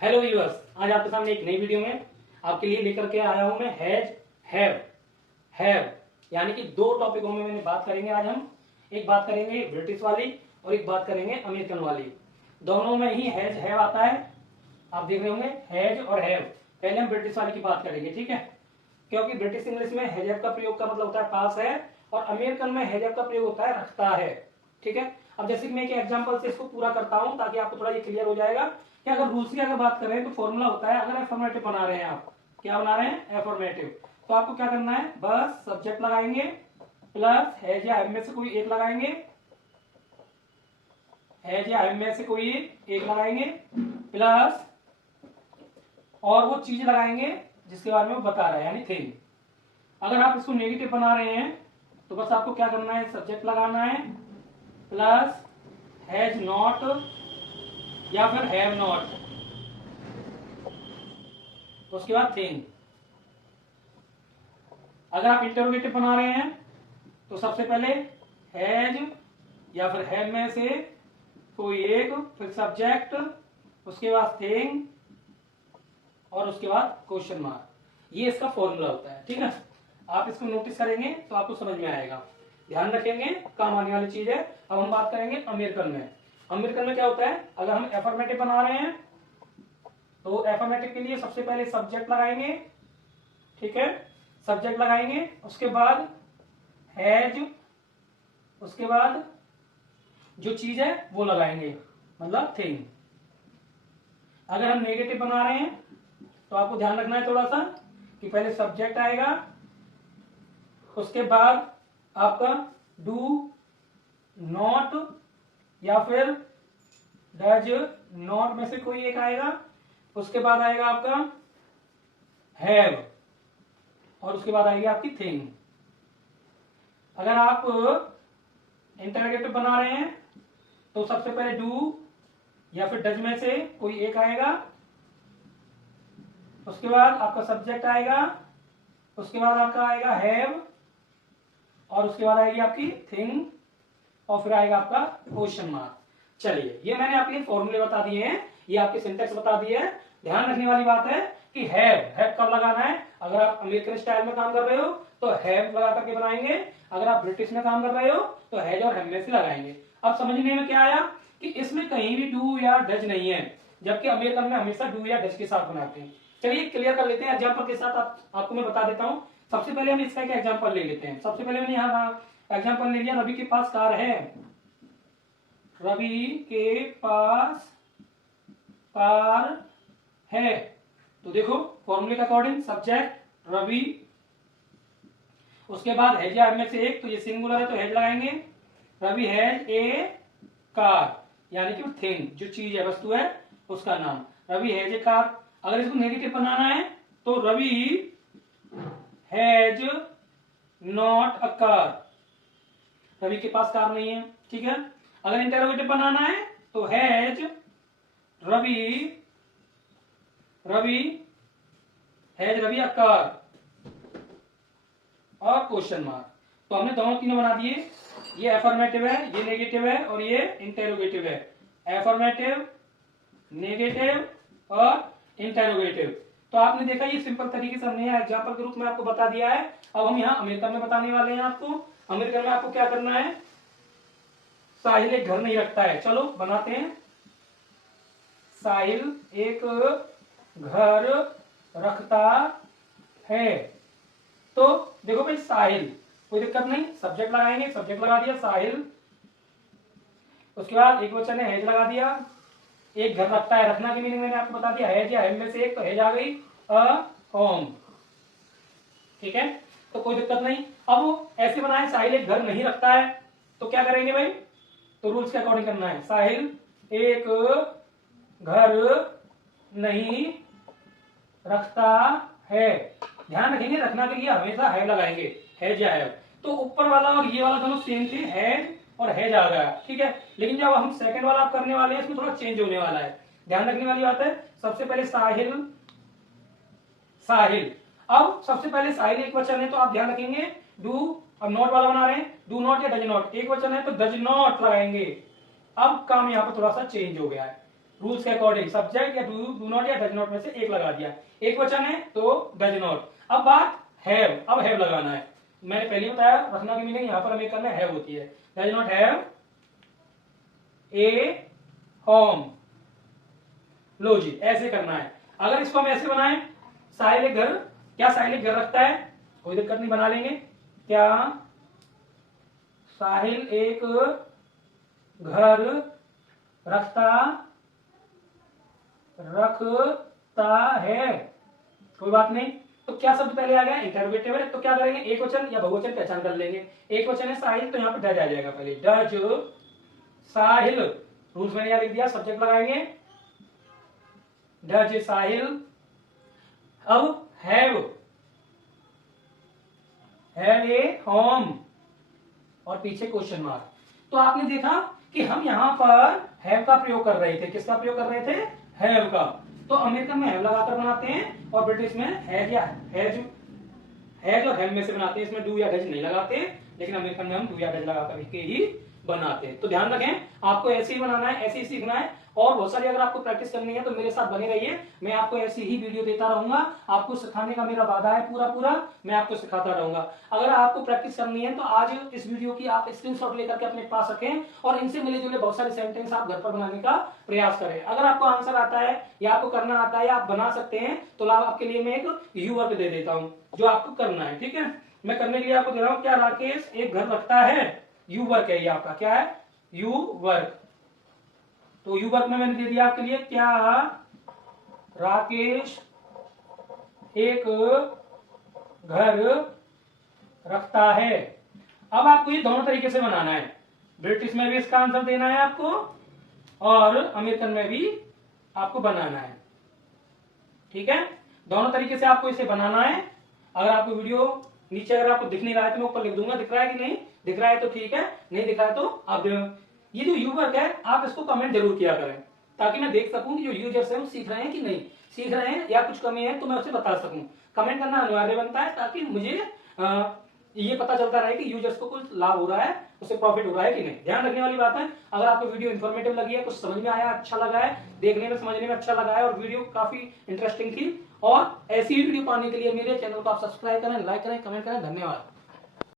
Hello viewers, आज आपके सामने एक नई वीडियो में आपके लिए लेकर के आया हूं मैं हैज, हैव यानी कि दो टॉपिकों में मैंने बात करेंगे। आज हम एक बात करेंगे ब्रिटिश वाली और एक बात करेंगे अमेरिकन वाली। दोनों में ही हैज हैव आता है, आप देख रहे होंगे हैज और हैव। पहले हम ब्रिटिश वाली की बात करेंगे, ठीक है, क्योंकि ब्रिटिश इंग्लिश में हैज हैव का प्रयोग का मतलब होता है पास है और अमेरिकन में हैज हैव का प्रयोग होता है रखता है, ठीक है। अब जैसे कि मैं एक एग्जांपल से इसको पूरा करता हूं ताकि आपको थोड़ा ये क्लियर हो जाएगा कि अगर रूल्स की अगर बात करें तो फॉर्मूला होता है, अगर एफर्मेटिव बना रहे हैं आप, क्या बना रहे हैं एफर्मेटिव, तो आपको क्या करना है, बस सब्जेक्ट लगाएंगे प्लस हैज या हैव में से कोई एक लगाएंगे, हैज या हैव में से कोई एक लगाएंगे प्लस और वो चीज लगाएंगे जिसके बारे में वो बता रहा है यानी थिंग। अगर आप इसको नेगेटिव बना रहे हैं तो बस आपको क्या करना है, सब्जेक्ट लगाना है प्लस हैज नॉट या फिर हैव नॉट, उसके बाद थिंग। अगर आप इंटरोगेटिव बना रहे हैं तो सबसे पहले हैज या फिर हैव में से कोई एक, फिर सब्जेक्ट, उसके बाद थिंग और उसके बाद क्वेश्चन मार्क। ये इसका फॉर्मूला होता है, ठीक है। आप इसको नोटिस करेंगे तो आपको समझ में आएगा, ध्यान रखेंगे, काम आने वाली चीज है। अब हम बात करेंगे अमेरिकन में। अमेरिकन में क्या होता है, अगर हम एफर्मेटिव बना रहे हैं तो एफर्मेटिव के लिए सबसे पहले सब्जेक्ट लगाएंगे, ठीक है, सब्जेक्ट लगाएंगे, उसके बाद हैज, उसके बाद जो चीज है वो लगाएंगे मतलब थिंग। अगर हम नेगेटिव बना रहे हैं तो आपको ध्यान रखना है थोड़ा सा कि पहले सब्जेक्ट आएगा, उसके बाद आपका डू नॉट या फिर डज नॉट में से कोई एक आएगा, उसके बाद आएगा आपका हैव और उसके बाद आएगी आपकी थिंग। अगर आप इंटरोगेटिव बना रहे हैं तो सबसे पहले डू या फिर डज में से कोई एक आएगा, उसके बाद आपका सब्जेक्ट आएगा, उसके बाद आपका आएगा हैव और उसके बाद आएगी आपकी थिंग और फिर आएगा आपका क्वेश्चन मार्क। चलिए, ये मैंने आपके फॉर्मूले बता दिए हैं, ये आपके सिंटेक्स बता दिए हैं। ध्यान रखने वाली बात है कि हैव कब लगाना है। अगर आप अमेरिकन स्टाइल में काम कर रहे हो तो हैव लगा करके बनाएंगे, अगर आप ब्रिटिश में काम कर रहे हो तो हैज और हैव में से लगाएंगे। अब समझने में क्या आया कि इसमें कहीं भी डू या डज नहीं है, जबकि अमेरिकन में हमेशा डू या डज के साथ बनाते हैं। चलिए क्लियर कर लेते हैं एग्जाम्पल के साथ, आपको मैं बता देता हूं। सबसे पहले हम इसका एक एग्जाम्पल ले लेते हैं। सबसे पहले मैंने यहाँ एग्जाम्पल ले लिया, रवि के पास कार है, रवि के पास कार है। तो देखो फॉर्मूले के अकॉर्डिंग सब्जेक्ट रवि, उसके बाद हैज या हैव में से एक, तो ये सिंगुलर है तो हैज लगाएंगे, रवि हैज ए कार यानी कि थिंग, जो चीज है वस्तु है उसका नाम, रवि हैज ए कार। अगर इसको नेगेटिव बनाना है तो Ravi has not a car, Ravi के पास कार नहीं है, ठीक है। अगर इंटरोगेटिव बनाना है तो हैज रवि अ कार और क्वेश्चन मार्क। तो हमने दोनों तीनों बना दिए, ये एफर्मेटिव है, ये नेगेटिव है और ये इंटेरोगेटिव है। एफर्मेटिव, नेगेटिव और इंटेरोगेटिव। तो आपने देखा ये सिंपल तरीके से हमने एग्जाम्पल के रूप में आपको बता दिया है। अब हम यहाँ अमेरिकन में बताने वाले हैं आपको। अमेरिकन में आपको क्या करना है, साहिल एक घर नहीं रखता है, चलो बनाते हैं। साहिल एक घर रखता है। तो देखो भाई साहिल, कोई दिक्कत नहीं, सब्जेक्ट लगाएंगे, सब्जेक्ट लगा दिया साहिल, उसके बाद एक वचन है हैज लगा दिया, एक घर रखता है, रखना की मीनिंग मैंने आपको बता दिया, हैज या हैव में से एक, तो हैज आ गई अ होम, ठीक है, तो कोई दिक्कत नहीं। अब ऐसे बनाए साहिल एक घर नहीं रखता है तो क्या करेंगे भाई, तो रूल्स के अकॉर्डिंग करना है, साहिल एक घर नहीं रखता है। ध्यान रखेंगे, रखना के लिए हमेशा हैव लगाएंगे, हैज या हैव। तो ऊपर वाला और ये वाला दोनों सेम थे, हैज और हैज आ गया, ठीक है। लेकिन जब हम सेकंड वाला आप करने वाले हैं इसमें थोड़ा चेंज होने वाला है, ध्यान रखने वाली बात है। सबसे पहले साहिल, अब सबसे पहले साहिल एक वचन है तो आप ध्यान रखेंगे डू, अब नॉट वाला बना रहे हैं, डू नॉट या डज नॉट, एक वचन है तो डज नॉट लगाएंगे। अब काम यहाँ पर थोड़ा सा चेंज हो गया है, रूल्स के अकॉर्डिंग सब्जेक्ट या डू नॉट या डज नॉट में से एक लगा दिया। एक वचन है तो डज नॉट। अब बात हैव, अब हैव लगाना है। मैंने पहले ही बताया रखना की मीनिंग यहां पर हमें करना हैव होती है। Does not have a home, लो जी ऐसे करना है। अगर इसको हम ऐसे बनाएं, साहिल एक घर, क्या साहिल एक घर रखता है? कोई दिक्कत नहीं, बना लेंगे। क्या साहिल एक घर रखता है? कोई बात नहीं। तो क्या शब्द पहले आ गया? इंटरोगेटिव है, तो क्या करेंगे? एक वचन या बहुवचन पहचान कर लेंगे। एक वचन है साहिल, तो यहाँ पे डज आ जाएगा पहले, डज साहिल। रूल्स मैंने यहां लिख दिया, सब्जेक्ट लगाएंगे डज साहिल। अब हैव ए होम और पीछे क्वेश्चन मार्क। तो आपने देखा कि हम यहां पर हैव का प्रयोग कर रहे थे। किसका प्रयोग कर रहे थे? हैव का। तो अमेरिकन में हैव लगाकर बनाते हैं और ब्रिटिश में हैव या हैज और हैव में से बनाते हैं। इसमें डू या डज नहीं लगाते, लेकिन अमेरिकन में हम डू या डज लगाकर के ही बनाते हैं। तो ध्यान रखें, आपको ऐसे ही बनाना है, ऐसे ही सीखना है। और बहुत सारी अगर आपको प्रैक्टिस करनी है तो मेरे साथ बने रहिए, मैं आपको ऐसी ही वीडियो देता रहूंगा। आपको सिखाने का मेरा वादा है पूरा, मैं आपको सिखाता रहूंगा। अगर आपको प्रैक्टिस करनी है तो आज इस वीडियो की आप स्क्रीनशॉट लेकर के अपने पास रखें और इनसे मिले जुले बहुत सारे सेंटेंस आप घर पर बनाने का प्रयास करें। अगर आपको आंसर आता है या आपको करना आता है या आप बना सकते हैं तो आपके लिए मैं एक यू वर्क दे देता हूं जो आपको करना है। ठीक है, मैं करने के लिए आपको दे रहा हूं। क्या राकेश एक घर रखता है? यू वर्क है ये आपका। क्या है? You work. तो यू वर्क में मैंने दे दिया आपके लिए, क्या राकेश एक घर रखता है? अब आपको ये दोनों तरीके से बनाना है। ब्रिटिश में भी इसका आंसर देना है आपको और अमेरिकन में भी आपको बनाना है। ठीक है, दोनों तरीके से आपको इसे बनाना है। अगर आपको वीडियो नीचे अगर आपको दिख नहीं रहा है तो मैं ऊपर लिख दूंगा, दिख रहा है कि नहीं? दिख रहा है तो ठीक है, नहीं दिख रहा है तो आप ये जो यू वर्क है आप इसको कमेंट जरूर किया करें ताकि मैं देख सकूं कि जो यूजर्स हैं वो सीख रहे हैं कि नहीं सीख रहे हैं, या कुछ कमी है तो मैं उसे बता सकूं। कमेंट करना अनिवार्य बनता है ताकि मुझे ये पता चलता रहे कि यूजर्स को कुछ लाभ हो रहा है, उससे प्रॉफिट हो रहा है कि नहीं। ध्यान रखने वाली बात है, अगर आपको वीडियो इन्फॉर्मेटिव लगी है, कुछ समझ में आया, अच्छा लगा है, देखने में समझने में अच्छा लगा है और वीडियो काफी इंटरेस्टिंग थी, और ऐसी ही वीडियो पाने के लिए मेरे चैनल को आप सब्सक्राइब करें, लाइक करें, कमेंट करें। धन्यवाद।